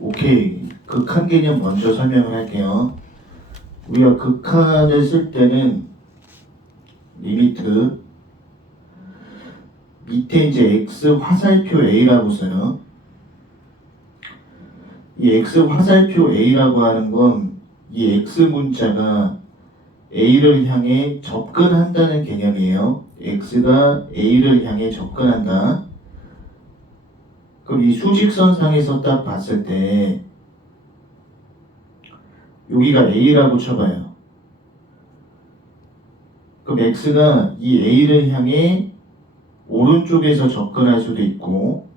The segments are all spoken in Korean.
오케이. 극한 개념 먼저 설명을 할게요. 우리가 극한을 쓸 때는 리미트 밑에 이제 x 화살표 a라고 써요. 이 x 화살표 a라고 하는 건 이 x 문자가 a를 향해 접근한다는 개념이에요. x가 a를 향해 접근한다. 그럼 이 수직선상에서 딱 봤을 때 여기가 a라고 쳐봐요. 그럼 x가 이 a를 향해 오른쪽에서 접근할 수도 있고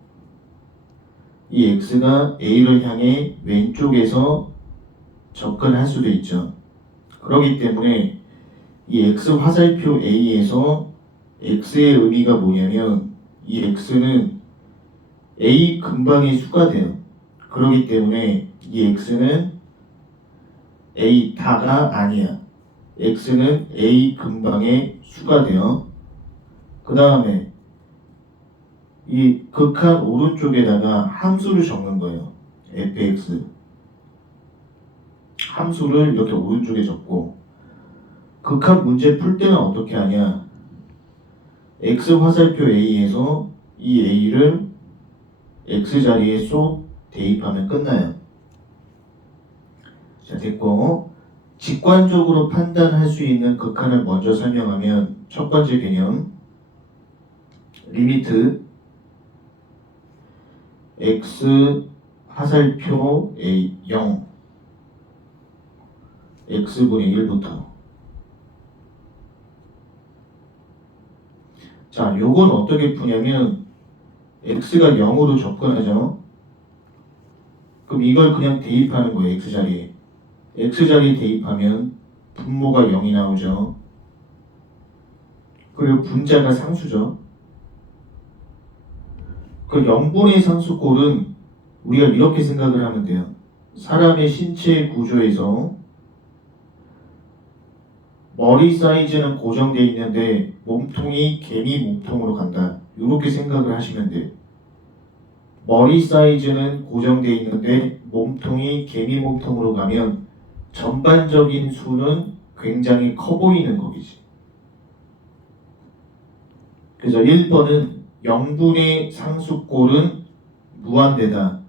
이 x가 a를 향해 왼쪽에서 접근할 수도 있죠. 그렇기 때문에 이 x 화살표 a에서 x의 의미가 뭐냐면 이 x는 a 근방의 수가 돼요. 그렇기 때문에 이 x는 a 다가 아니야. x는 a 근방의 수가 돼요. 그 다음에 이 극한 오른쪽에다가 함수를 적는 거예요. fx 함수를 이렇게 오른쪽에 적고 극한 문제 풀 때는 어떻게 하냐? x 화살표 a에서 이 a를 x 자리에 쏙 대입하면 끝나요. 자, 됐고 직관적으로 판단할 수 있는 극한을 먼저 설명하면 첫 번째 개념 리미트 x 화살표 a 0 x분의 1부터 자, 요건 어떻게 푸냐면 x가 0으로 접근하죠. 그럼 이걸 그냥 대입하는 거예요. x자리에 x자리에 대입하면 분모가 0이 나오죠. 그리고 분자가 상수죠. 그 0분의 상수꼴은 우리가 이렇게 생각을 하면 돼요. 사람의 신체 구조에서 머리 사이즈는 고정되어 있는데 몸통이 개미 몸통으로 간다. 이렇게 생각을 하시면 돼요. 머리 사이즈는 고정되어 있는데 몸통이 개미 몸통으로 가면 전반적인 수는 굉장히 커 보이는 거겠지. 그래서 1번은 0분의 상수꼴은 무한대다.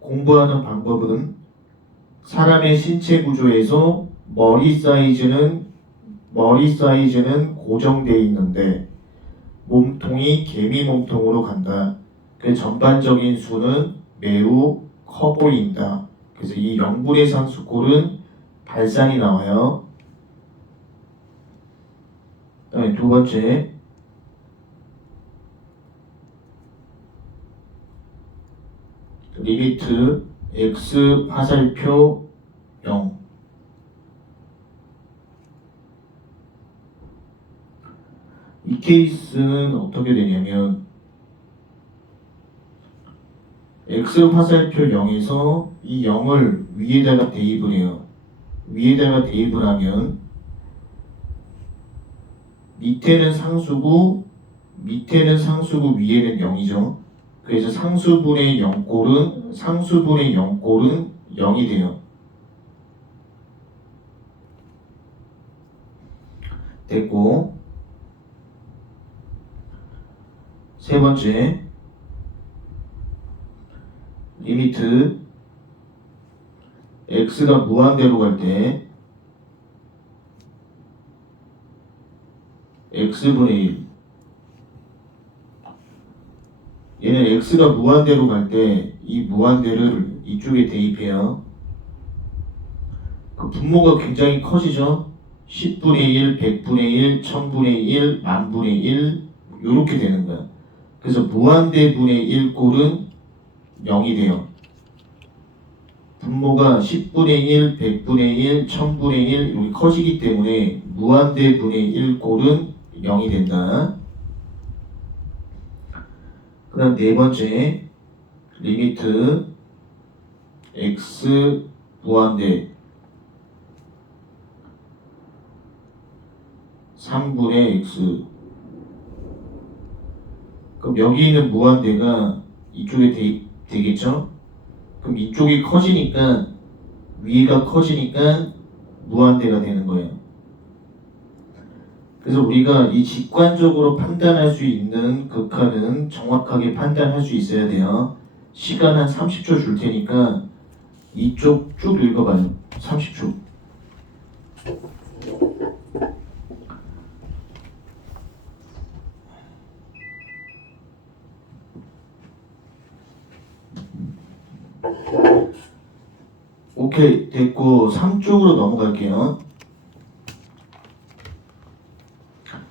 공부하는 방법은 사람의 신체 구조에서 머리 사이즈는 고정되어 있는데 몸통이 개미 몸통으로 간다. 그 전반적인 수는 매우 커 보인다. 그래서 이 0분의 상수꼴은 발산이 나와요. 그다음에 두 번째 리미트 x 화살표 0 이 케이스는 어떻게 되냐면 x 화살표 0에서 이 0을 위에다가 대입을 해요. 위에다가 대입을 하면 밑에는 상수고 위에는 0이죠. 그래서 상수분의 0꼴은 0이 돼요. 됐고 세 번째 리미트 x가 무한대로 갈 때 x분의 1 얘는 x가 무한대로 갈 때 이 무한대를 이쪽에 대입해요. 그 분모가 굉장히 커지죠. 10분의 1, 100분의 1, 1000분의 1, 만분의 1 이렇게 되는 거야. 그래서 무한대분의 1꼴은 0이 돼요. 분모가 10분의 1, 100분의 1, 1000분의 1 이렇게 커지기 때문에 무한대분의 1꼴은 0이 된다. 그 다음 네 번째 리미트 x 무한대 3분의 x 그럼 여기 있는 무한대가 이쪽에 되겠죠? 그럼 이쪽이 커지니까 위가 커지니까 무한대가 되는 거예요. 그래서 우리가 이 직관적으로 판단할 수 있는 극한은 정확하게 판단할 수 있어야 돼요. 시간 한 30초 줄 테니까 이쪽 쭉 읽어봐요. 30초. 오케이, 됐고 3쪽으로 넘어갈게요.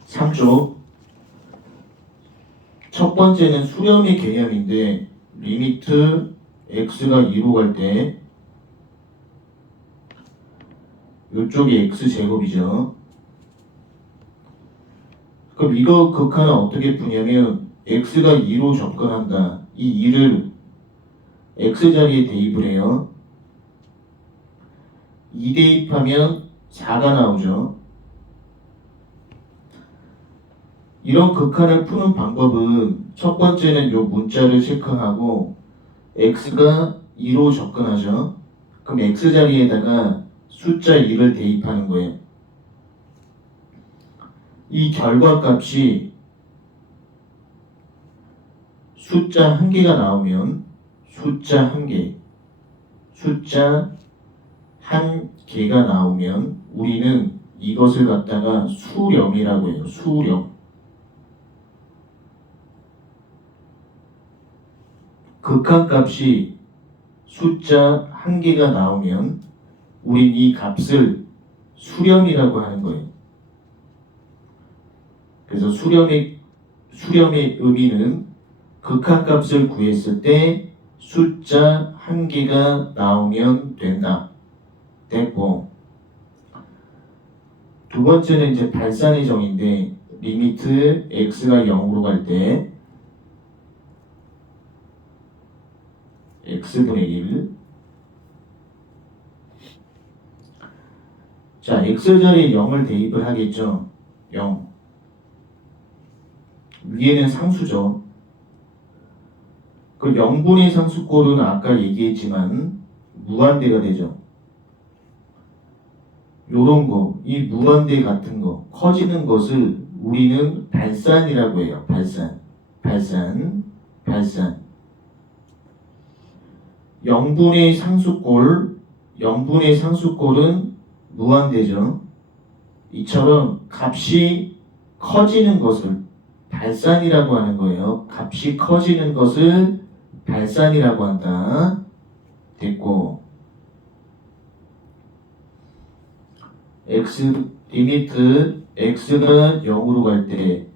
3쪽. 첫 번째는 수렴의 개념인데 리미트 x가 2로 갈 때 이쪽이 x제곱이죠. 그럼 이거 극한은 어떻게 푸냐면 x가 2로 접근한다. 이 2를 x자리에 대입을 해요. 2 대입하면 4가 나오죠. 이런 극한을 푸는 방법은 첫 번째는 요 문자를 체크하고 x가 2로 접근하죠. 그럼 x자리에다가 숫자 2를 대입하는 거예요. 이 결과값이 숫자 1개가 나오면 숫자 1개, 숫자 1개가 나오면 우리는 이것을 갖다가 수렴이라고 해요. 수렴. 극한값이 숫자 1개가 나오면 우린 이 값을 수렴이라고 하는 거예요. 그래서 수렴의 의미는 극한값을 구했을 때 숫자 1개가 나오면 된다. 됐고, 두 번째는 이제 발산의 정의인데 리미트 x가 0으로 갈 때 x분의 1. 자, x자리에 0을 대입을 하겠죠. 0. 위에는 상수죠. 그 0분의 상수꼴은 아까 얘기했지만 무한대가 되죠. 요런 거, 이 무한대 같은 거, 커지는 것을 우리는 발산이라고 해요. 발산. 0분의 상수꼴은 무한대죠. 이처럼 값이 커지는 것을 발산이라고 하는 거예요. 값이 커지는 것을 발산이라고 한다. 됐고, 리미트 x가 0으로 갈 때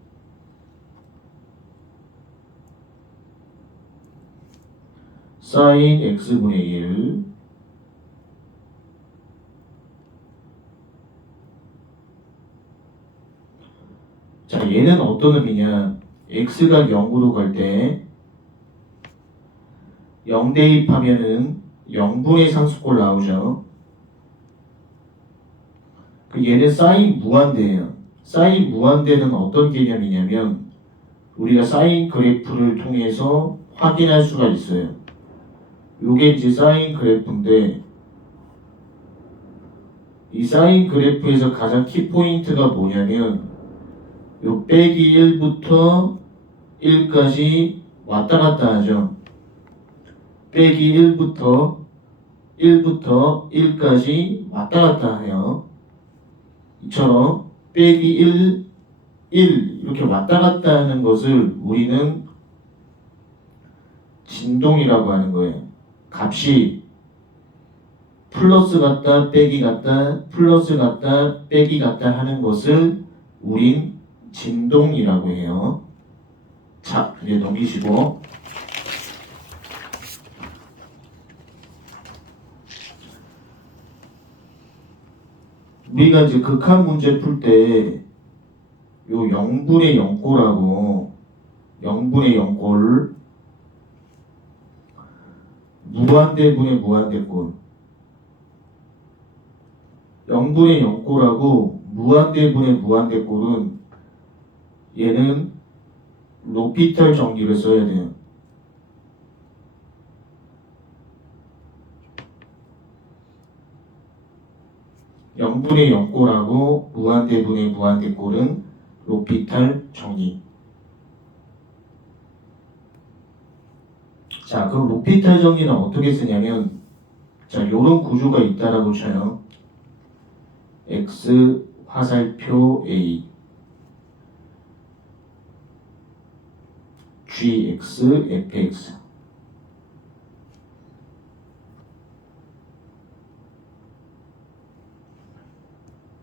사인 x분의 1. 자, 얘는 어떤 의미냐? x가 0으로 갈 때 0 대입하면은 0분의 상수꼴 나오죠. 그 얘는 사인 무한대예요. 사인 무한대는 어떤 개념이냐면 우리가 사인 그래프를 통해서 확인할 수가 있어요. 요게 이제 사인 그래프인데 이 사인 그래프에서 가장 키포인트가 뭐냐면 요 빼기 1부터 1까지 왔다 갔다 하죠. 빼기 1부터 1까지 왔다 갔다 해요. 이처럼 빼기 1 이렇게 왔다 갔다 하는 것을 우리는 진동이라고 하는 거예요. 값이 플러스 같다 빼기 같다 플러스 같다 빼기 같다 하는 것을 우린 진동이라고 해요. 자, 이제 넘기시고 우리가 이제 극한 문제 풀 때 요 0분의 0꼴하고 0분의 0꼴 무한대분의 무한대꼴 0분의 0꼴하고 무한대분의 무한대꼴은 얘는 로피탈 정리를 써야 돼요. 0분의 0꼴하고 무한대분의 무한대꼴은 로피탈 정리. 자, 그럼 로피탈 정리는 어떻게 쓰냐면, 자, 요런 구조가 있다라고 쳐요. x 화살표 a gx fx.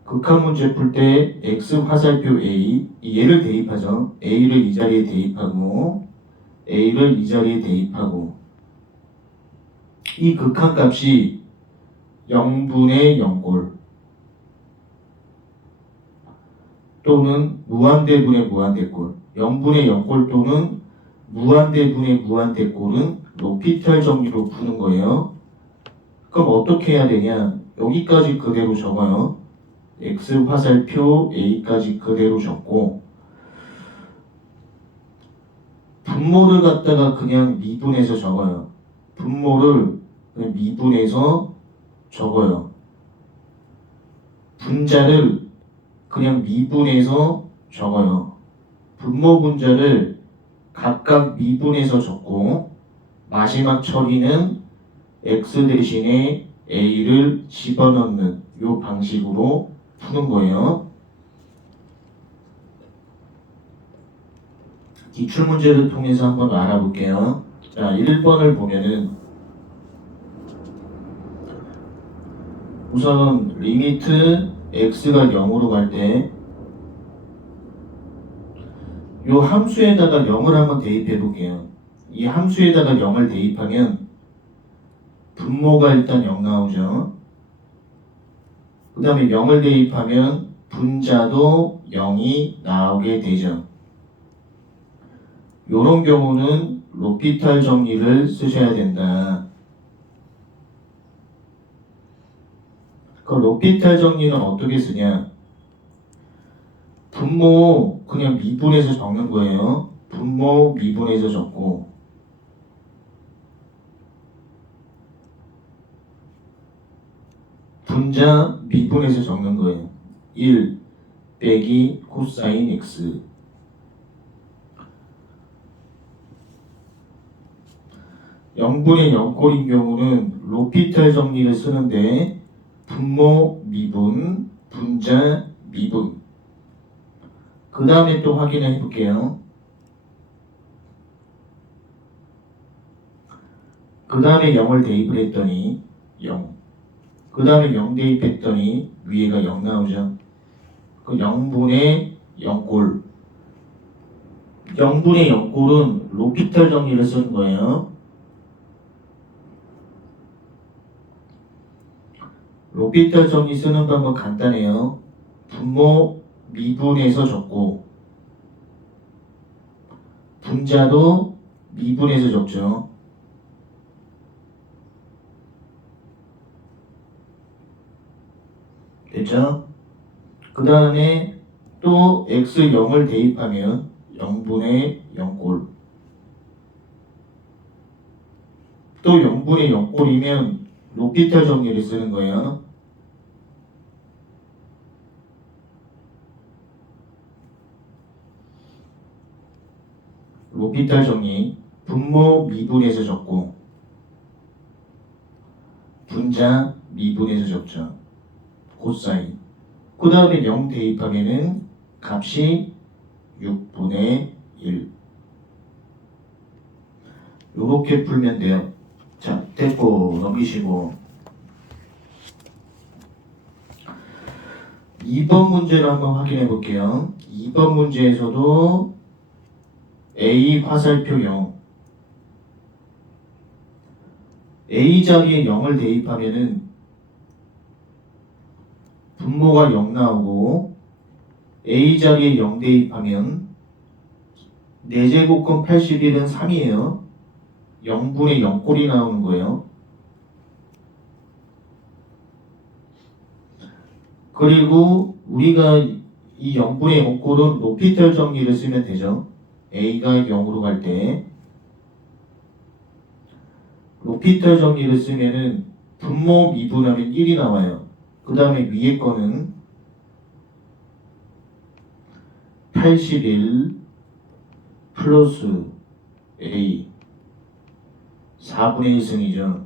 극한 문제 풀 때 x 화살표 a, 얘를 대입하죠. a를 이 자리에 대입하고 a를 이 자리에 대입하고, 이 극한 값이 0분의 0꼴 또는 무한대분의 무한대꼴, 0분의 0꼴 또는 무한대분의 무한대꼴은 로피탈 정리로 푸는 거예요. 그럼 어떻게 해야 되냐? 여기까지 그대로 적어요. x 화살표 a까지 그대로 적고, 분모를 갖다가 그냥 미분해서 적어요. 분모를 그냥 미분해서 적어요. 분자를 그냥 미분해서 적어요. 분모 분자를 각각 미분해서 적고, 마지막 처리는 x 대신에 a를 집어넣는 이 방식으로 푸는 거예요. 기출문제를 통해서 한번 알아볼게요. 자, 1번을 보면은 우선 리미트 x가 0으로 갈 때 이 함수에다가 0을 한번 대입해 볼게요. 이 함수에다가 0을 대입하면 분모가 일단 0 나오죠. 그 다음에 0을 대입하면 분자도 0이 나오게 되죠. 이런 경우는 로피탈 정리를 쓰셔야 된다. 그 로피탈 정리는 어떻게 쓰냐? 분모 그냥 미분해서 적는 거예요. 분모 미분해서 적고, 분자 미분해서 적는 거예요. 1 빼기 코사인 x. (0분의 0꼴인) 경우는 로피탈 정리를 쓰는데 분모 미분, 분자 미분. 그 다음에 또 확인해 볼게요. 그 다음에 0을 대입을 했더니 0. 그 다음에 0 대입했더니 위에가 0 나오죠. 그 0분의 0꼴. 0분의 0꼴은 로피탈 정리를 쓰는 거예요. 로피탈 정리 쓰는 방법 간단해요. 분모 미분해서 적고, 분자도 미분해서 적죠. 됐죠? 그 다음에 또 x 0을 대입하면 0분의 0꼴. 또 0분의 0꼴이면 로피탈 정리를 쓰는 거예요. 로피탈 정리. 분모 미분해서 적고, 분자 미분해서 적죠. 코사인. 그 다음에 0 대입하면은 값이 6분의 1. 요렇게 풀면 돼요. 자, 됐고 넘기시고 2번 문제를 한번 확인해 볼게요. 2번 문제에서도 A 화살표 0. A 자리에 0을 대입하면은 분모가 0 나오고, A 자리에 0 대입하면 4제곱근 81은 3이에요. 0분의 0꼴이 나오는 거예요. 그리고 우리가 이 0분의 0꼴은 로피탈 정리를 쓰면 되죠. A가 0으로 갈 때 로피탈 정리를 쓰면은 분모 미분하면 1이 나와요. 그 다음에 위에 거는 81 플러스 A 4분의 1승이죠.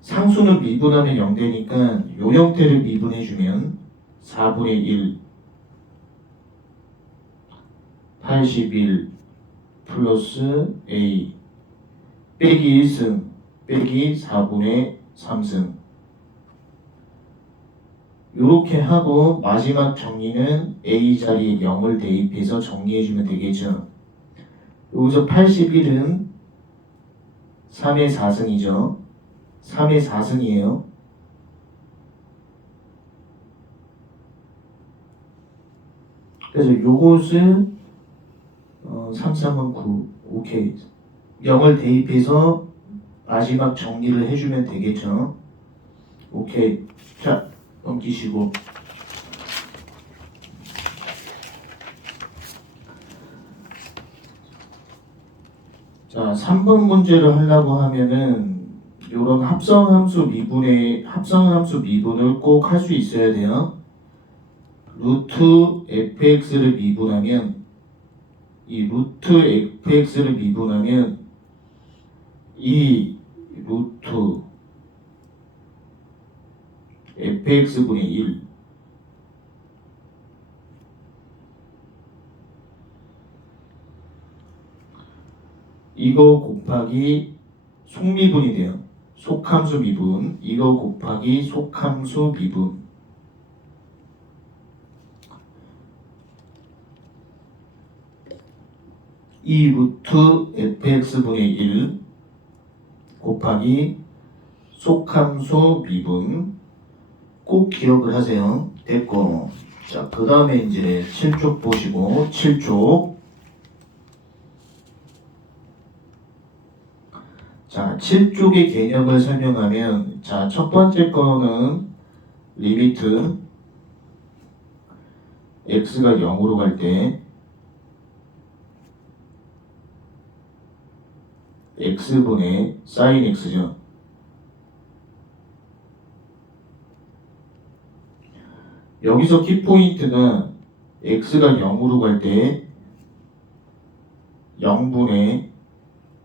상수는 미분하면 0 되니까 요 형태를 미분해주면 4분의 1 81 플러스 A 빼기 1승 빼기 4분의 3승 이렇게 하고 마지막 정리는 A 자리에 0을 대입해서 정리해주면 되겠죠. 여기서 81은 3의 4승이죠. 3의 4승이에요. 그래서 요것을 3, 3은 9 오케이 0을 대입해서 마지막 정리를 해주면 되겠죠. 오케이 자 넘기시고 자 3번 문제를 하려고 하면은 요런 합성함수 미분을 꼭 할 수 있어야 돼요. 루트 fx를 미분하면 이 루트 fx를 미분하면 이 루트 fx분의 1 이거 곱하기 속미분이 돼요. 속함수 미분 이거 곱하기 속함수 미분 이 루트 fx분의 1 곱하기 속함수 미분 꼭 기억을 하세요. 됐고 자 그 다음에 이제 7쪽 보시고 7쪽 자 7쪽의 개념을 설명하면 자 첫 번째 거는 리미트 x가 0으로 갈 때 x분의 sin x죠. 여기서 키포인트가 x가 0으로 갈 때 0분의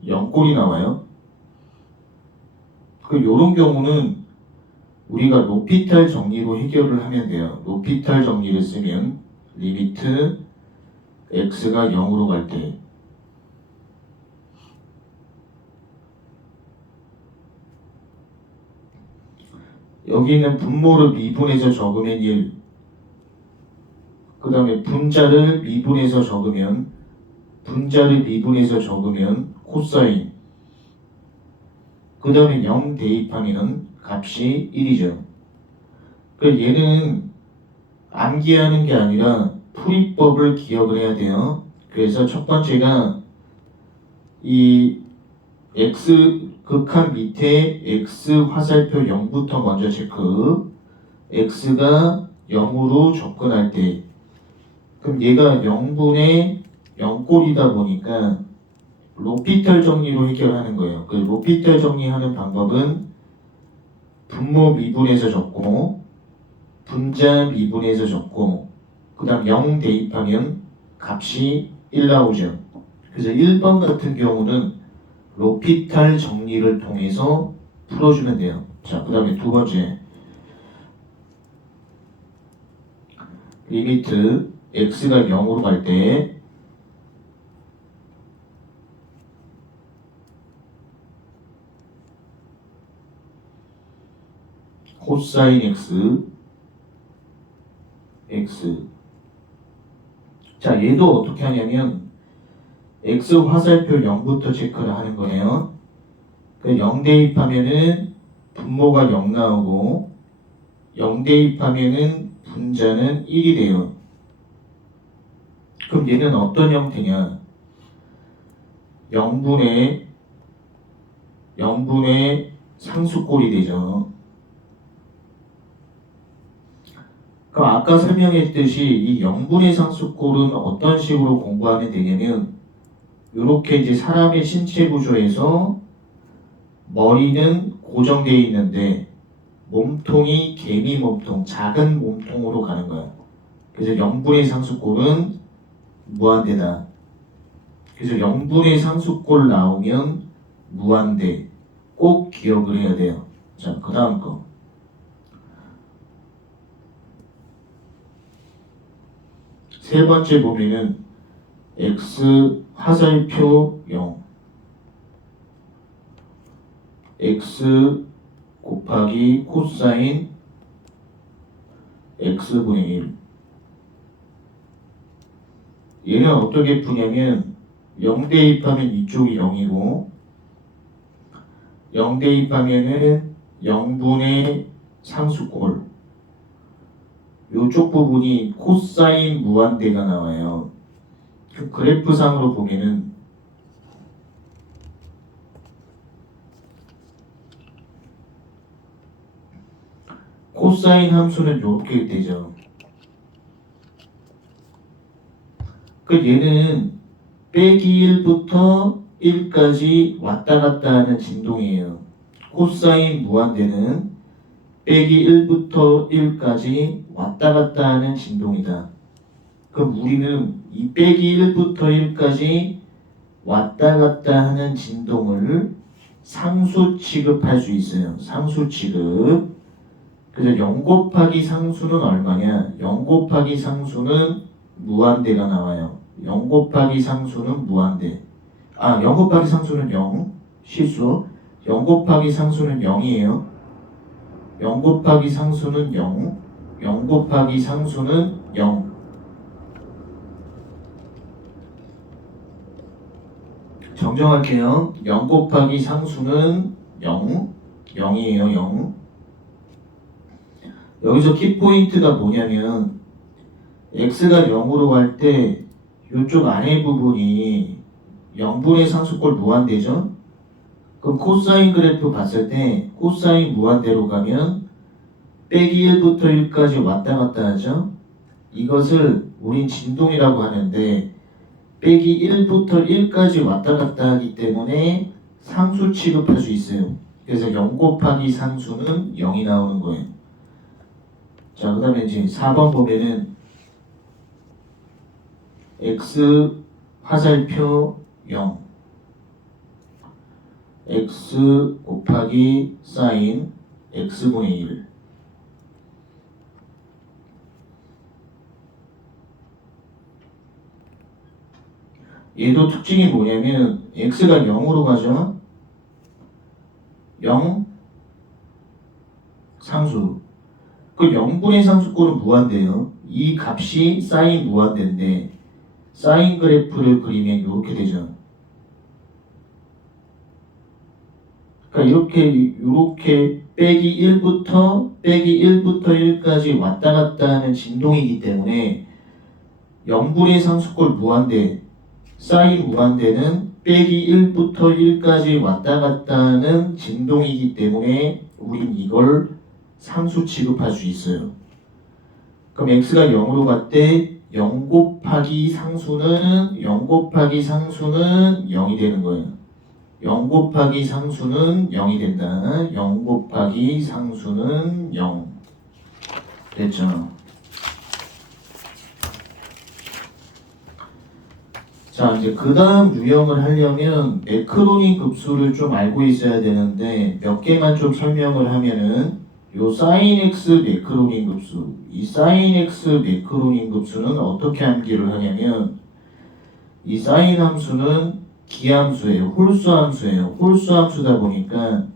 0꼴이 나와요. 요런 경우는 우리가 로피탈 정리로 해결을 하면 돼요. 로피탈 정리를 쓰면 리미트 x가 0으로 갈 때 여기는 분모를 미분해서 적으면 1 그 다음에 분자를 미분해서 적으면 코사인 그 다음에 0 대입하면 값이 1이죠. 얘는 암기하는 게 아니라 풀이법을 기억을 해야 돼요. 그래서 첫 번째가 이 x 극한 밑에 x 화살표 0부터 먼저 체크 x가 0으로 접근할 때 그럼 얘가 0분의 0꼴이다 보니까 로피탈 정리로 해결하는 거예요. 그 로피탈 정리하는 방법은 분모 미분해서 적고 분자 미분해서 적고 그 다음 0 대입하면 값이 1 나오죠. 그래서 1번 같은 경우는 로피탈 정리를 통해서 풀어주면 돼요. 자, 그 다음에 두 번째 리미트 x가 0으로 갈 때 코사인 x 자 얘도 어떻게 하냐면 x 화살표 0부터 체크를 하는 거예요. 0 대입하면은 분모가 0 나오고 0 대입하면은 분자는 1이 돼요. 그럼 얘는 어떤 형태냐? 0분의 상수꼴이 되죠. 그럼 아까 설명했듯이 이 0분의 상수꼴은 어떤 식으로 공부하면 되냐면 이렇게 이제 사람의 신체 구조에서 머리는 고정되어 있는데 몸통이 개미 몸통, 작은 몸통으로 가는 거야. 그래서 0분의 상수꼴은 무한대다. 그래서 0분의 상수꼴 나오면 무한대. 꼭 기억을 해야 돼요. 자, 그 다음 거. 세 번째 보면은 x 화살표 0 x 곱하기 코사인 x분의 1. 얘는 어떻게 푸냐면 0 대입하면 이쪽이 0이고 0 대입하면은 0분의 상수꼴 요쪽 부분이 코사인 무한대가 나와요. 그 그래프상으로 보면은 코사인 함수는 이렇게 되죠. 그 얘는 빼기 1부터 1까지 왔다 갔다 하는 진동이에요. 코사인 무한대는 빼기 1부터 1까지 왔다 갔다 하는 진동이다. 그럼 우리는 이 빼기 1부터 1까지 왔다 갔다 하는 진동을 상수 취급할 수 있어요. 상수 취급. 그래서 0 곱하기 상수는 얼마냐? 0 곱하기 상수는 무한대가 나와요. 0 곱하기 상수는 무한대. 0 곱하기 상수는 0. 실수. 0 곱하기 상수는 0이에요. 0 곱하기 상수는 0. 0 곱하기 상수는 0. 정정할게요. 0 곱하기 상수는 0. 0이에요. 0. 여기서 키포인트가 뭐냐면 x가 0으로 갈 때 이쪽 안에 부분이 0분의 상수꼴 무한대죠? 그럼 코사인 그래프 봤을 때 코사인 무한대로 가면 빼기 1부터 1까지 왔다 갔다 하죠? 이것을 우린 진동이라고 하는데 빼기 1부터 1까지 왔다 갔다 하기 때문에 상수 취급할 수 있어요. 그래서 0 곱하기 상수는 0이 나오는 거예요. 자, 그 다음에 이제 4번 보면은 x 화살표 0 x 곱하기 사인 x분의 1. 얘도 특징이 뭐냐면 x가 0으로 가죠. 0 상수. 그 0분의 상수꼴은 무한대예요. 이 값이 사인 무한대인데 사인 그래프를 그리면 이렇게 되죠. 그러니까 이렇게 빼기 1부터 1까지 왔다 갔다 하는 진동이기 때문에 0분의 상수꼴 무한대, 사인 무한대는 빼기 1부터 1까지 왔다 갔다 하는 진동이기 때문에 우린 이걸 상수 취급할 수 있어요. 그럼 x가 0으로 갈 때 0 곱하기 상수는 0이 되는 거예요. 0 곱하기 상수는 0이 된다. 0 곱하기 상수는 0. 됐죠? 자, 이제 그 다음 유형을 하려면 매크로니 급수를 좀 알고 있어야 되는데 몇 개만 좀 설명을 하면은 요 사인 x 매크로닌 급수, 이 사인 x 매크로닌 급수는 어떻게 암기를 하냐면 이 사인 함수는 기함수예요. 홀수 함수예요. 홀수 함수다 보니까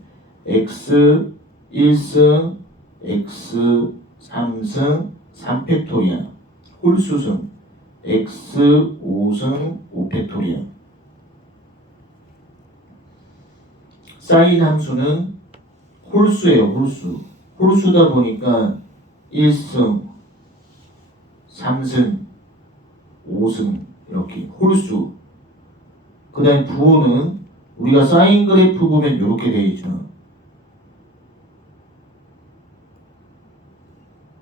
x 1승, x 3승, 3팩토리얼. 홀수승 x 5승, 5팩토리얼. 사인 함수는 홀수예요. 홀수. 홀수다 보니까 1승, 3승, 5승 이렇게 홀수. 그 다음에 부호는 우리가 사인 그래프 보면 이렇게 되어 있죠.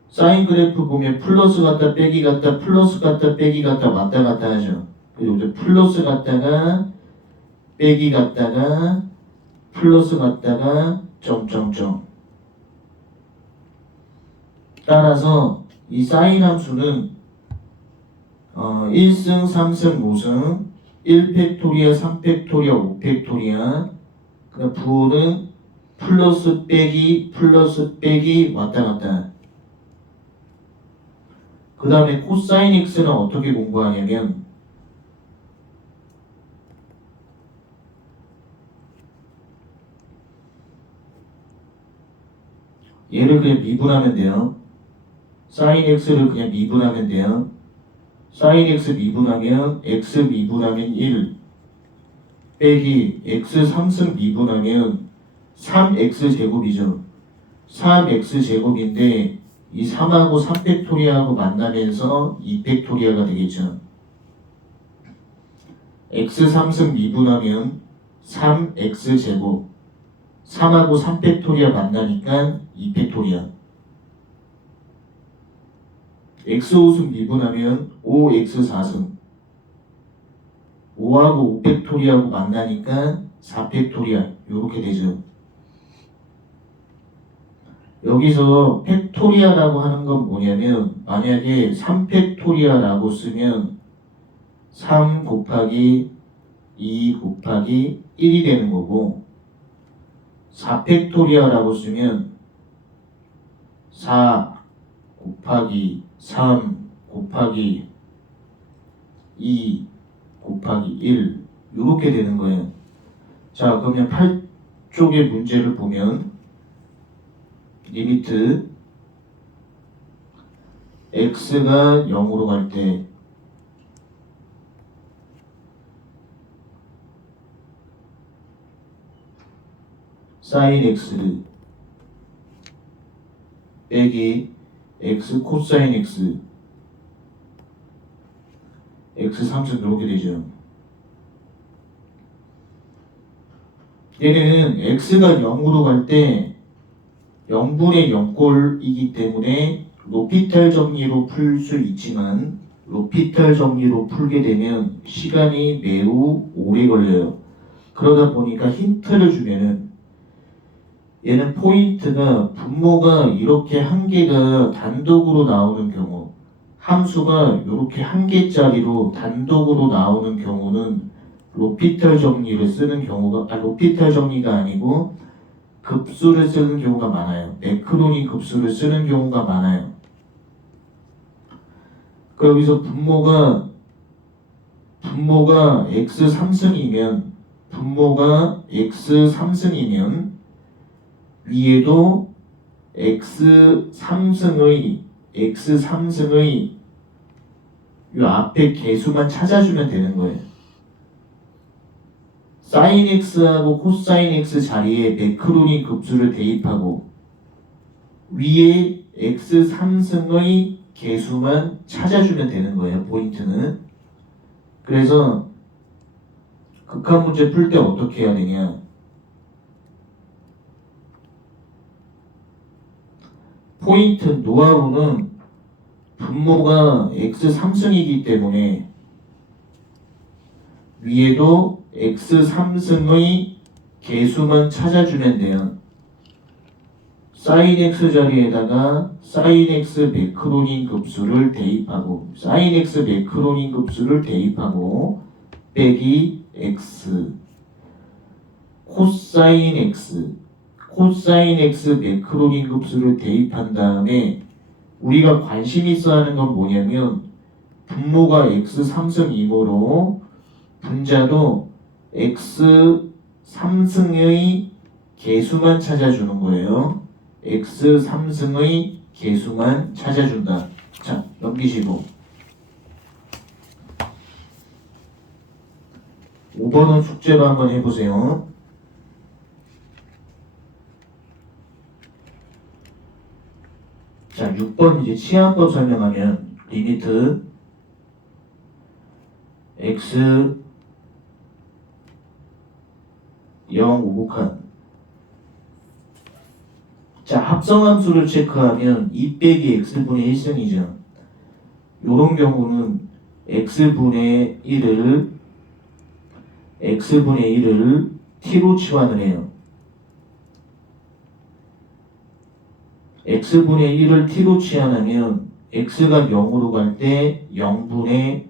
사인 그래프 보면 플러스 갔다 빼기 갔다 플러스 갔다 빼기 갔다 왔다 갔다 하죠. 그리고 이제 플러스 갔다가 빼기 갔다가 플러스 갔다가 점점점. 따라서 이 사인 함수는 1승, 3승, 5승, 1팩토리아, 3팩토리아, 5팩토리아, 그다음 부호는 플러스 빼기 왔다 갔다. 그 다음에 코사인 x는 어떻게 공부하냐면 얘를 그냥 미분하면 돼요. 사인 x를 그냥 미분하면 돼요. 사인 x 미분하면 x 미분하면 1 빼기 x 3승 미분하면 3x 제곱이죠. 3x 제곱인데 이 3하고 3팩토리아하고 만나면서 2팩토리아가 되겠죠. x 3승 미분하면 3x 제곱 3하고 3팩토리아 만나니까 2팩토리아. x 5승 미분하면 5x 4승 5하고 5팩토리아하고 만나니까 4팩토리아 요렇게 되죠. 여기서 팩토리아라고 하는 건 뭐냐면 만약에 3팩토리아라고 쓰면 3 곱하기 2 곱하기 1이 되는 거고 4팩토리아라고 쓰면 4 곱하기 3 곱하기 2 곱하기 1 이렇게 되는 거예요. 자, 그러면 8쪽의 문제를 보면 리미트 x가 0으로 갈 때 사인 x 빼기 x 코사인 x x 3승 이렇게 되죠. 얘는 x가 0으로 갈 때 0분의 0꼴이기 때문에 로피탈 정리로 풀 수 있지만 로피탈 정리로 풀게 되면 시간이 매우 오래 걸려요. 그러다 보니까 힌트를 주면은 얘는 포인트가 분모가 이렇게 한 개가 단독으로 나오는 경우 함수가 이렇게 한 개짜리로 단독으로 나오는 경우는 로피탈 정리를 쓰는 경우가 로피탈 정리가 아니고 급수를 쓰는 경우가 많아요. 매크로니 급수를 쓰는 경우가 많아요. 그러니까 여기서 분모가 x 3승이면 위에도 x 3승의 이 앞에 개수만 찾아주면 되는 거예요. 사인 x하고 코사인 x 자리에 매크로니 급수를 대입하고 위에 x 3승의 개수만 찾아주면 되는 거예요. 포인트는. 그래서 극한 문제 풀 때 어떻게 해야 되냐? 포인트 노하우는 분모가 x 3승이기 때문에 위에도 x 3승의 개수만 찾아주면 돼요. 사인 x 자리에다가 사인 x 매크로닌 급수를 대입하고 빼기 x 코사인 x 매크로닌 급수를 대입한 다음에 우리가 관심 있어 하는 건 뭐냐면 분모가 x 3승이므로 분자도 x 3승의 개수만 찾아주는 거예요. x 3승의 개수만 찾아준다. 자, 넘기시고 5번은 숙제로 한번 해보세요. 자, 6번 이제 치환법 설명하면 리미트 x 0 오복한 자, 합성함수를 체크하면 2 빼기 x분의 1승이죠. 요런 경우는 x분의 1을 t로 치환을 해요. x분의 1을 t로 치환하면 x가 0으로 갈 때 0분의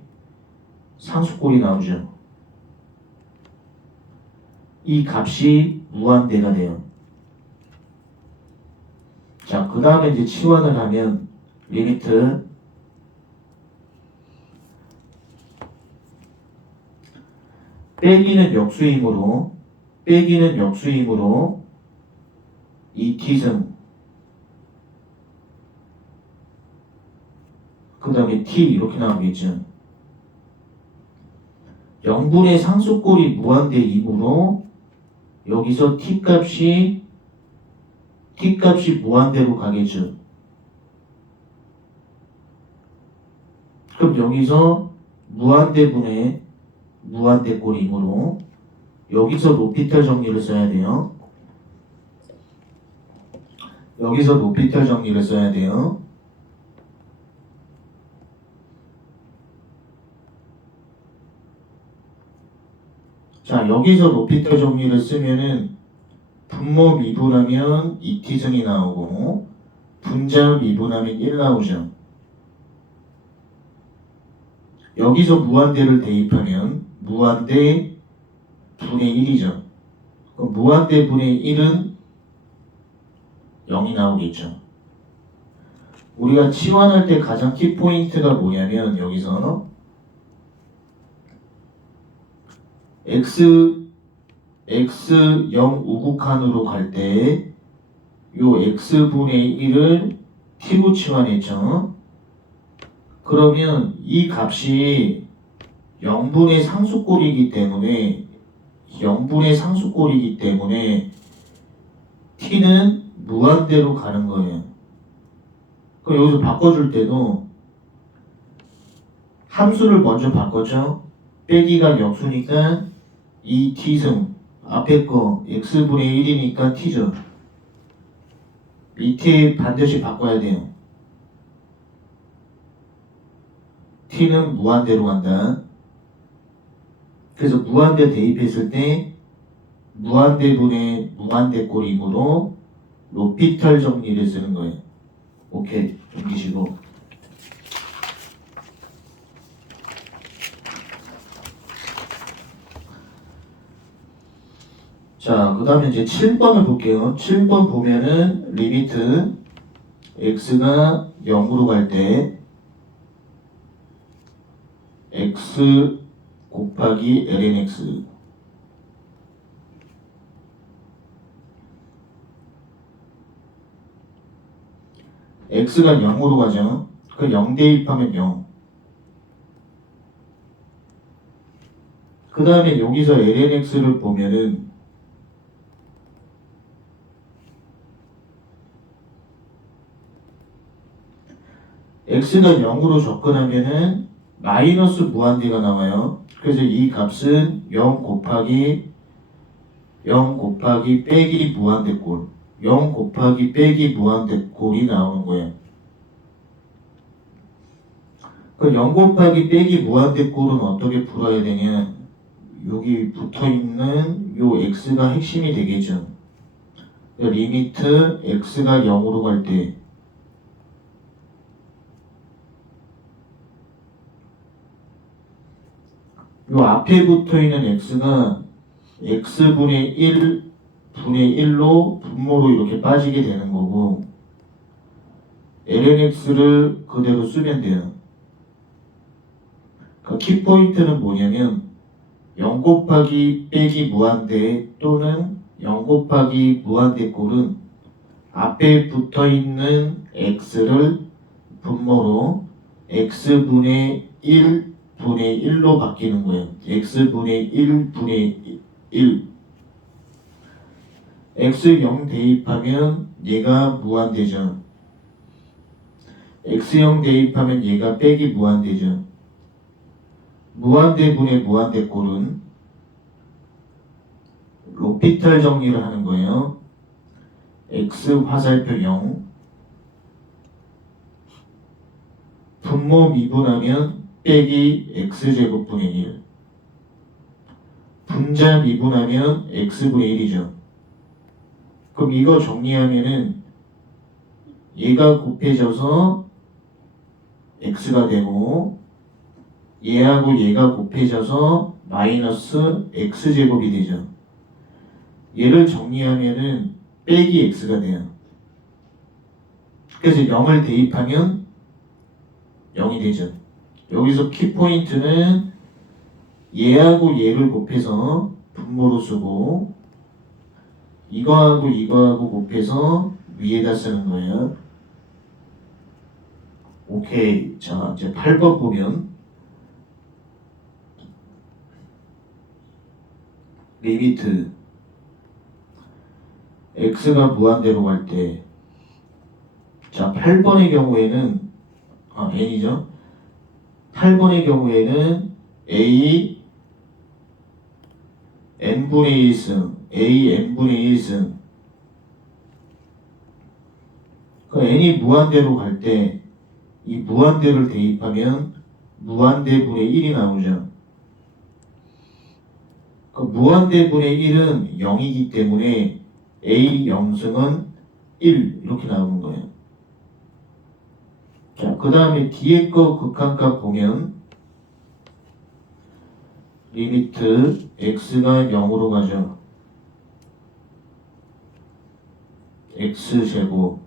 상수꼴이 나오죠. 이 값이 무한대가 돼요. 자, 그 다음에 이제 치환을 하면 리미트 빼기는 역수이므로 이 t승 그 다음에 t 이렇게 나오겠죠. 0분의 상수꼴이 무한대이므로 여기서 t값이 무한대로 가겠죠. 그럼 여기서 무한대분의 무한대꼴이므로 여기서 로피탈 정리를 써야 돼요. 자, 여기서 로피탈 정리를 쓰면은 분모 미분하면 2t승이 나오고 분자 미분하면 1 나오죠. 여기서 무한대를 대입하면 무한대 분의 1이죠. 그럼 무한대 분의 1은 0이 나오겠죠. 우리가 치환할 때 가장 키포인트가 뭐냐면 여기서 x 0 우극한으로 갈 때 요 x분의 1을 t로 치환했죠. 그러면 이 값이 0분의 상수꼴이기 때문에 t는 무한대로 가는 거예요. 그럼 여기서 바꿔줄 때도 함수를 먼저 바꿨죠. 빼기가 역수니까 이 t승 앞에 거 x분의 1이니까 t죠. 밑에 반드시 바꿔야 돼요. t는 무한대로 간다. 그래서 무한대 대입했을 때 무한대분의 무한대꼴이므로 로피탈 정리를 쓰는 거예요. 오케이, 넘기시고. 자, 그 다음에 이제 7번을 볼게요. 7번 보면은 리미트 x가 0으로 갈 때 x 곱하기 lnx x가 0으로 가죠. 그 0 대입하면 0. 그 다음에 여기서 lnx를 보면은 x가 0으로 접근하면은 마이너스 무한대가 나와요. 그래서 이 값은 0 곱하기 빼기 무한대꼴 0 곱하기 빼기 무한대꼴이 나오는 거예요. 그 0 곱하기 빼기 무한대꼴은 어떻게 풀어야 되냐, 여기 붙어있는 요 x가 핵심이 되겠죠. 리미트 x가 0으로 갈 때 요 앞에 붙어있는 x가 x분의 1로 분모로 이렇게 빠지게 되는 거고 lnx를 그대로 쓰면 돼요. 그러니까 키포인트는 뭐냐면 0 곱하기 빼기 무한대 또는 0 곱하기 무한대꼴은 앞에 붙어있는 x를 분모로 x분의 1분의 1로 바뀌는 거예요. x분의 1분의 1 x 0 대입하면 얘가 무한대죠. x 0 대입하면 얘가 빼기 무한대죠. 무한대분의 무한대꼴은 로피탈 정리를 하는 거예요. x 화살표 0 분모 미분하면 빼기 x제곱분의 1 분자 미분하면 x분의 1이죠. 그럼 이거 정리하면은 얘가 곱해져서 x가 되고 얘하고 얘가 곱해져서 마이너스 x제곱이 되죠. 얘를 정리하면은 빼기 x가 돼요. 그래서 0을 대입하면 0이 되죠. 여기서 키포인트는 얘하고 얘를 곱해서 분모로 쓰고 이거하고 이거하고 곱해서 위에다 쓰는 거예요. 오케이. 자, 이제 8번 보면 리미트 x가 무한대로 갈 때, 자, 8번의 경우에는 n이죠. 8번의 경우에는 a n분의 1승, a n분의 1승. 그 n이 무한대로 갈 때 이 무한대를 대입하면 무한대분의 1이 나오죠. 그 무한대분의 1은 0이기 때문에 a 0승은 1 이렇게 나오는 거예요. 자, 그 다음에 뒤에 거 극한값 보면 리미트 x가 0으로 가죠. x제곱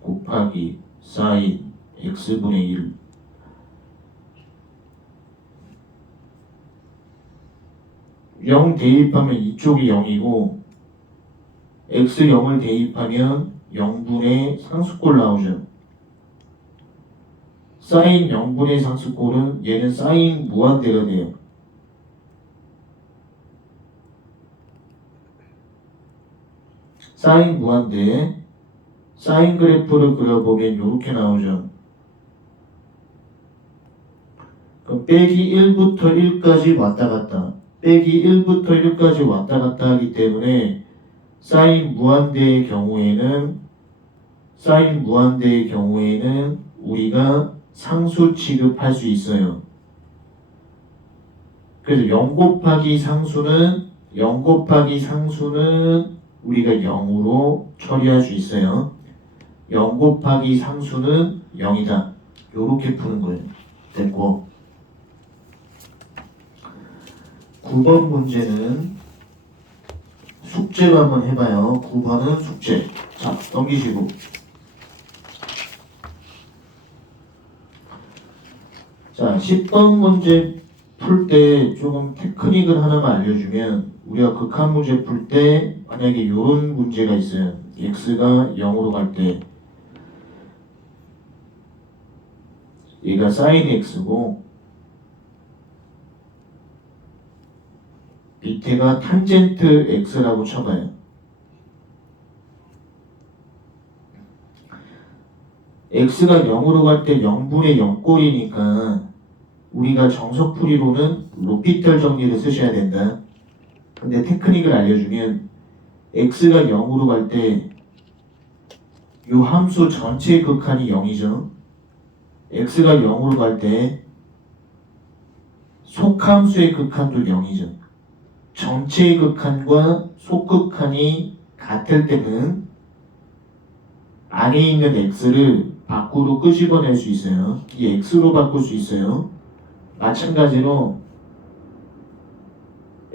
곱하기 사인 x분의 1. 영 대입하면 이쪽이 0이고 x 0을 대입하면 0분의 상수꼴 나오죠. 사인 0분의 상수꼴은 얘는 사인 무한대가 돼요. 사인 무한대, 사인 그래프를 그려보면 이렇게 나오죠. 그럼 빼기 1부터 1까지 왔다 갔다, 빼기 1부터 1까지 왔다 갔다 하기 때문에 사인 무한대의 경우에는 우리가 상수 취급할 수 있어요. 그래서 0 곱하기 상수는 우리가 0으로 처리할 수 있어요. 0 곱하기 상수는 0이다. 요렇게 푸는 거예요. 됐고 9번 문제는 숙제로 한번 해봐요. 9번은 숙제. 자, 넘기시고. 자, 10번 문제 풀 때 조금 테크닉을 하나만 알려주면, 우리가 극한 문제 풀 때 만약에 이런 문제가 있어요. x가 0으로 갈 때 얘가 sin x고 밑에가 탄젠트 x라고 쳐봐요. x가 0으로 갈 때 0분의 0꼴이니까 우리가 정석풀이로는 로피탈 정리를 쓰셔야 된다. 근데 테크닉을 알려주면 x가 0으로 갈 때 이 함수 전체 극한이 0이죠. x가 0으로 갈 때 속함수의 극한도 0이죠. 전체의 극한과 속극한이 같을 때는 안에 있는 x를 밖으로 끄집어낼 수 있어요. 이 x로 바꿀 수 있어요. 마찬가지로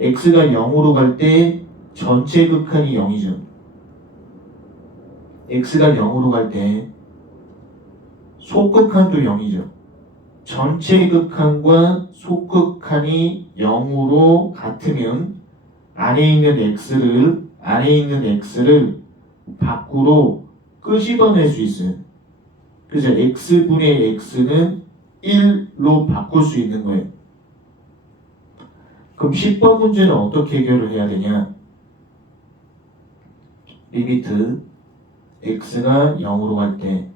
x가 0으로 갈 때 전체 극한이 0이죠. x가 0으로 갈 때 속극한도 0이죠. 전체 극한과 속극한이 0으로 같으면 안에 있는 x를 밖으로 끄집어낼 수 있어요. 그래서 x분의 x는 1로 바꿀 수 있는 거예요. 그럼 10번 문제는 어떻게 해결을 해야 되냐? 리미트 x가 0으로 갈 때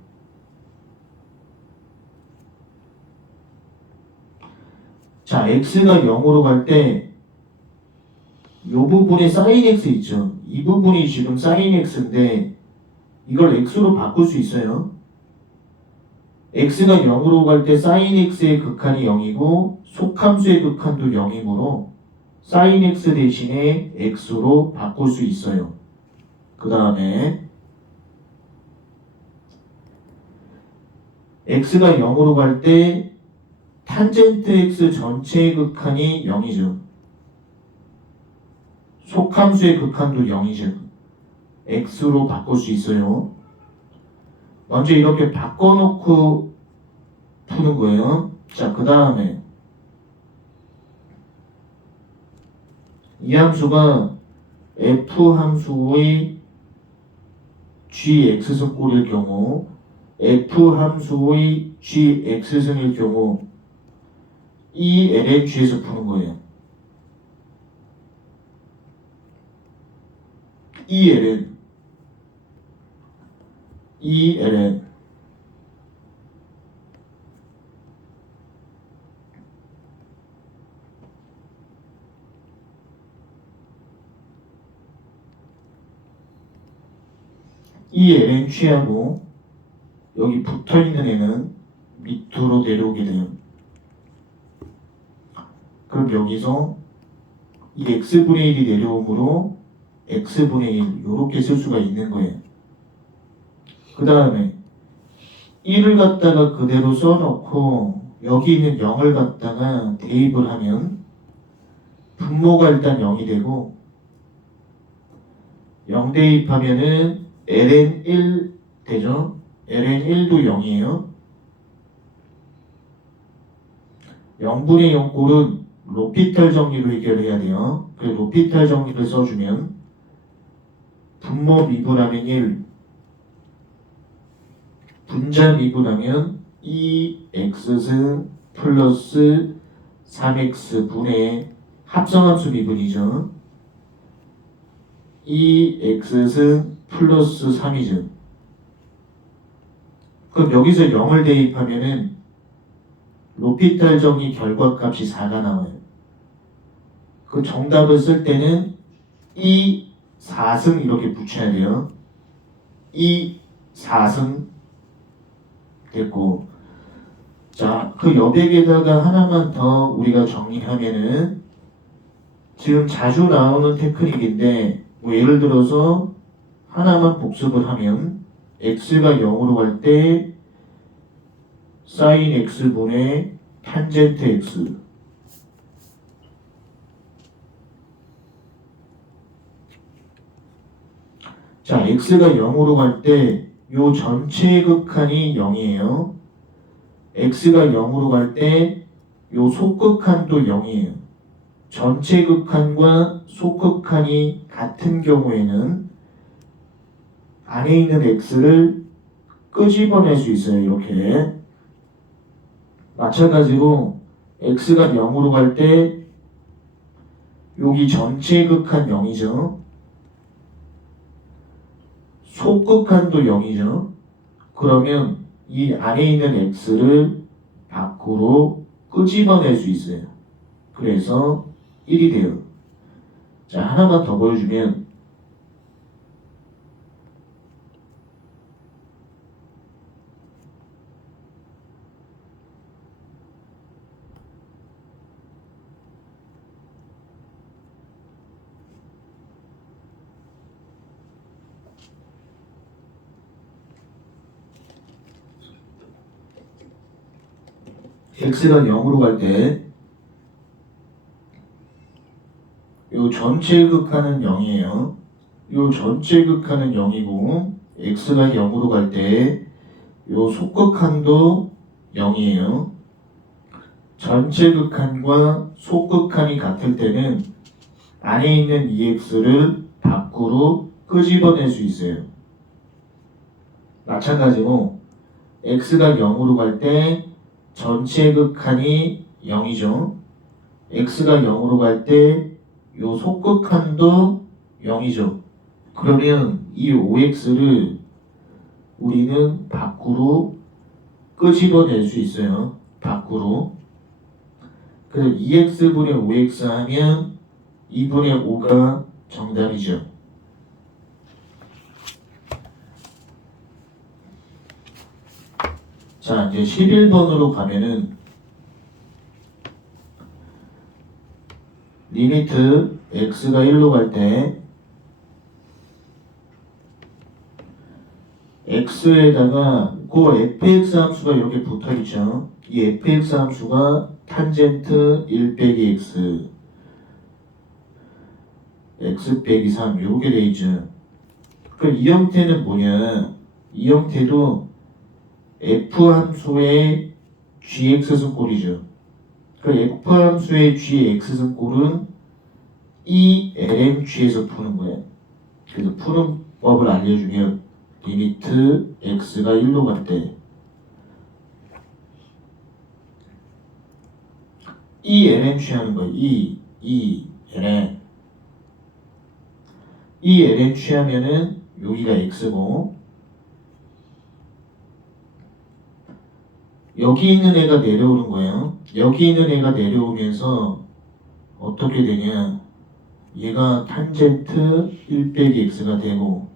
자, x가 0으로 갈 때 이 부분에 sin x 있죠. 이 부분이 지금 sin x인데 이걸 x로 바꿀 수 있어요. x가 0으로 갈 때 sin x의 극한이 0이고 속함수의 극한도 0이므로 sin x 대신에 x로 바꿀 수 있어요. 그 다음에 x가 0으로 갈 때 탄젠트 x 전체의 극한이 0이죠. 속함수의 극한도 0이죠. x로 바꿀 수 있어요. 먼저 이렇게 바꿔놓고 푸는 거예요. 자, 그 다음에 이 함수가 f 함수의 gx승꼴일 경우 f 함수의 gx승일 경우 이 lng에서 푸는 거예요. ELN 이 ln 취하고 여기 붙어있는 애는 밑으로 내려오게 돼요. 그럼 여기서 이 x분의 1이 내려오므로 x분의 1 이렇게 쓸 수가 있는 거예요. 그 다음에 1을 갖다가 그대로 써놓고 여기 있는 0을 갖다가 대입을 하면 분모가 일단 0이 되고 0 대입하면은 ln 1 되죠. ln 1도 0이에요. 0분의 0 꼴은 로피탈 정리로 해결해야 돼요. 그 로피탈 정리를 써주면 분모 미분하면 1, 분자 미분하면 2x승 플러스 3x분의 합성함수 미분이죠. 2x승 플러스 3이죠. 그럼 여기서 0을 대입하면은 로피탈 정리 결과값이 4가 나와요. 그 정답을 쓸 때는 2, 4승 이렇게 붙여야 돼요. 2, 4승 됐고, 자, 그 여백에다가 하나만 더 우리가 정리하면은 지금 자주 나오는 테크닉인데 뭐 예를 들어서 하나만 복습을 하면 x가 0으로 갈 때 sin x분의 탄젠트 x 자, x가 0으로 갈 때 요 전체 극한이 0이에요. x가 0으로 갈 때 요 속극한도 0이에요. 전체 극한과 속극한이 같은 경우에는 안에 있는 x를 끄집어낼 수 있어요. 이렇게. 마찬가지로 x가 0으로 갈 때 여기 전체 극한 0이죠. 속극한도 0이죠. 그러면 이 안에 있는 x를 밖으로 끄집어낼 수 있어요. 그래서 1이 돼요. 자, 하나만 더 보여주면 x가 0으로 갈 때 요 전체 극한은 0이에요. 요 전체 극한은 0이고 x가 0으로 갈 때 요 속극한도 0이에요. 전체 극한과 속극한이 같을 때는 안에 있는 ex를 밖으로 끄집어낼 수 있어요. 마찬가지로 x가 0으로 갈 때 전체 극한이 0이죠. x가 0으로 갈 때 요 속극한도 0이죠. 그러면 이 5x를 우리는 밖으로 끄집어낼 수 있어요. 밖으로. 그래서 2x분의 5x 하면 2분의 5가 정답이죠. 자, 이제 11번으로 가면은 리미트 x가 1로 갈 때 x에다가 그 fx 함수가 이렇게 붙어있죠. 이 fx 함수가 탄젠트 1 빼기 x, x 빼기 3 이렇게 돼 있죠. 그럼 이 형태는 뭐냐? 이 형태도 f 함수의 gx 승꼴이죠. 그 f 함수의 gx 승꼴은 이 lmg에서 푸는 거예요. 그래서 푸는 법을 알려주면 리미트 x가 1로 갈 때 이 lm 취하는 거예요. 이 lm 이 lm 취하면은 여기가 x고 여기 있는 애가 내려오는 거예요. 여기 있는 애가 내려오면서 어떻게 되냐? 얘가 탄젠트 1 빼기 x가 되고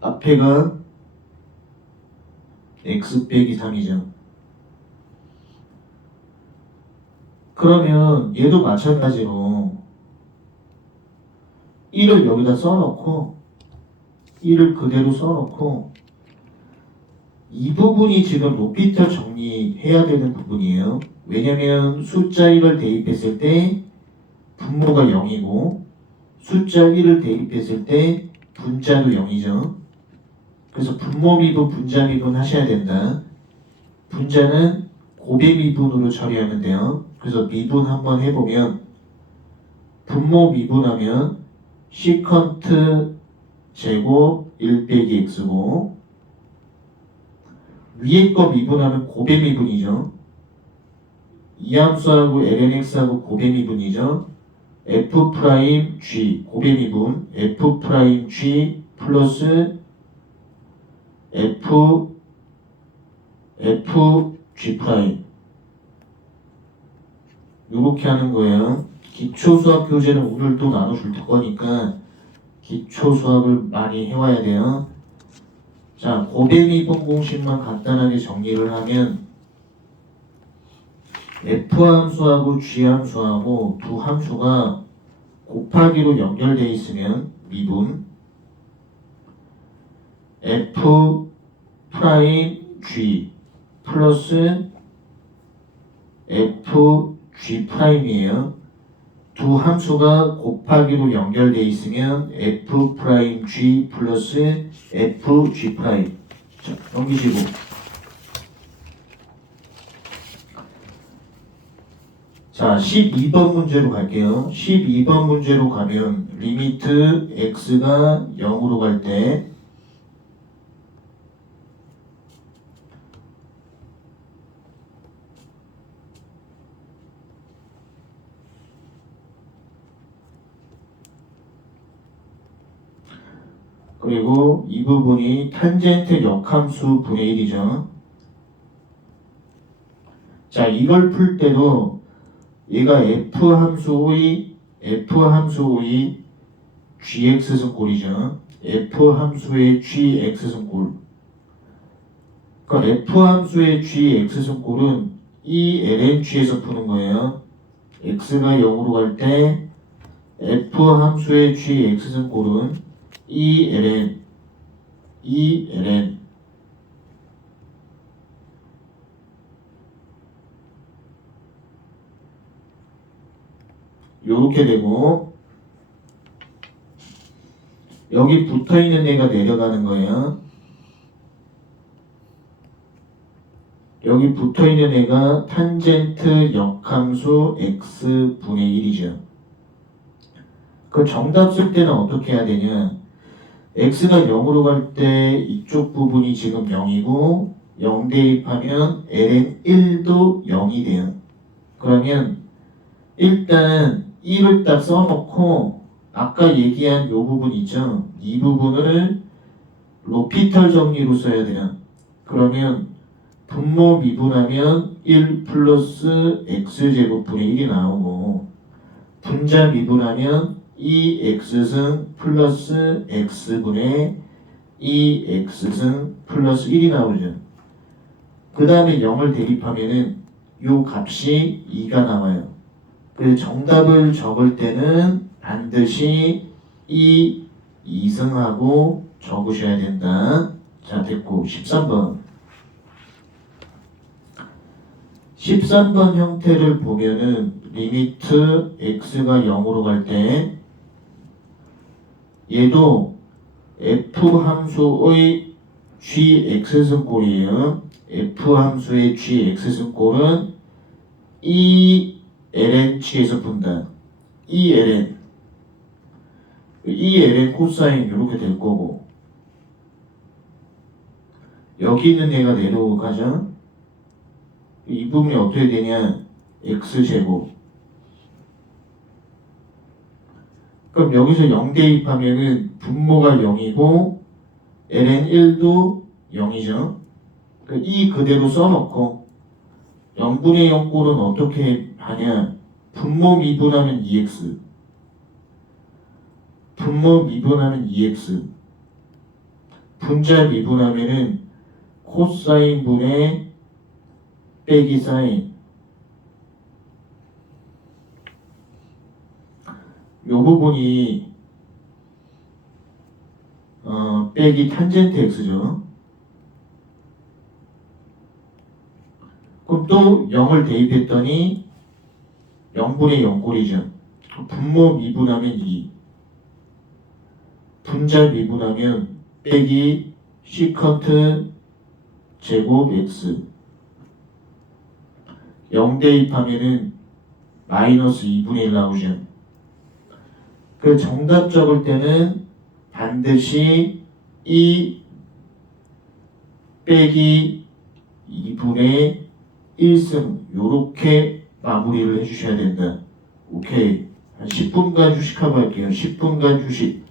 앞에가 x 빼기 3이죠. 그러면 얘도 마찬가지로 1을 여기다 써놓고 1을 그대로 써놓고 이 부분이 지금 로피터 정리해야 되는 부분이에요. 왜냐면 숫자 1을 대입했을 때 분모가 0이고 숫자 1을 대입했을 때 분자도 0이죠. 그래서 분모 미분, 분자 미분 하셔야 된다. 분자는 고배 미분으로 처리하면 돼요. 그래서 미분 한번 해보면 분모 미분하면 시컨트 제곱 1 빼기 x고 위에 거 미분하면 고배 미분이죠. 이 함수하고 lnx하고 고배 미분이죠. f'g 고배 미분 f'g 플러스 fg 프라임 요렇게 하는 거예요. 기초수학 교재는 오늘 또 나눠줄 거니까 기초수학을 많이 해와야 돼요. 자, 고배 미분 공식만 간단하게 정리를 하면 f 함수하고 g 함수하고 두 함수가 곱하기로 연결되어 있으면 미분 f 프라임 g 플러스 fg 프라임이에요. 두 함수가 곱하기로 연결되어 있으면 f 프라임 g 플러스 fg 프라임. 자, 넘기시고 자, 12번 문제로 갈게요. 12번 문제로 가면 리미트 x가 0으로 갈 때 그리고 이 부분이 탄젠트 역함수 분의 1이죠. 자, 이걸 풀 때도 얘가 f함수의 gx 승꼴이죠. f함수의 gx 승꼴. 그러니까 f함수의 gx 승꼴은 이 lmg에서 푸는 거예요. x가 0으로 갈 때 f함수의 gx 승꼴은 이 ln 요렇게 되고 여기 붙어있는 애가 내려가는 거예요. 여기 붙어있는 애가 탄젠트 역함수 x분의 1이죠. 그 정답 쓸 때는 어떻게 해야 되냐? x가 0으로 갈 때 이쪽 부분이 지금 0이고 0 대입하면 ln 1도 0이 돼요. 그러면 일단 1을 딱 써놓고 아까 얘기한 요 부분 있죠? 이 부분을 로피탈 정리로 써야 돼요. 그러면 분모 미분하면 1 플러스 x제곱분의 1이 나오고 분자 미분하면 2x승 플러스 x분의 2x승 플러스 1이 나오죠. 그 다음에 0을 대입하면은 요 값이 2가 나와요. 그래서 정답을 적을 때는 반드시 이 2승하고 적으셔야 된다. 자, 됐고 13번. 13번 형태를 보면은 리미트 x가 0으로 갈 때 얘도 f 함수의 gx승꼴이에요. f 함수의 gx승꼴은 e ln g에서 푼다. e ln 코사인 이렇게 될 거고, 여기 있는 얘가 내려오고 가죠. 이 부분이 어떻게 되냐? x제곱. 그럼 여기서 0 대입하면은 분모가 0이고 ln 1도 0이죠. 이 그대로 써놓고 0분의 0 꼴은 어떻게 하냐? 분모 미분하면 2x, 분모 미분하면 2x, 분자 미분하면은 코사인 분의 빼기 사인. 요 부분이 빼기 탄젠트 x죠. 그럼 또 0을 대입했더니 0분의 0꼴이죠. 분모 미분하면 2, 분자 미분하면 빼기 시컨트 제곱 x. 0 대입하면은 마이너스 2분의 1 나오죠. 그 정답 적을 때는 반드시 2 빼기 2분의 1승 요렇게 마무리를 해주셔야 된다. 오케이. 한 10분간 휴식하고 할게요. 10분간 휴식.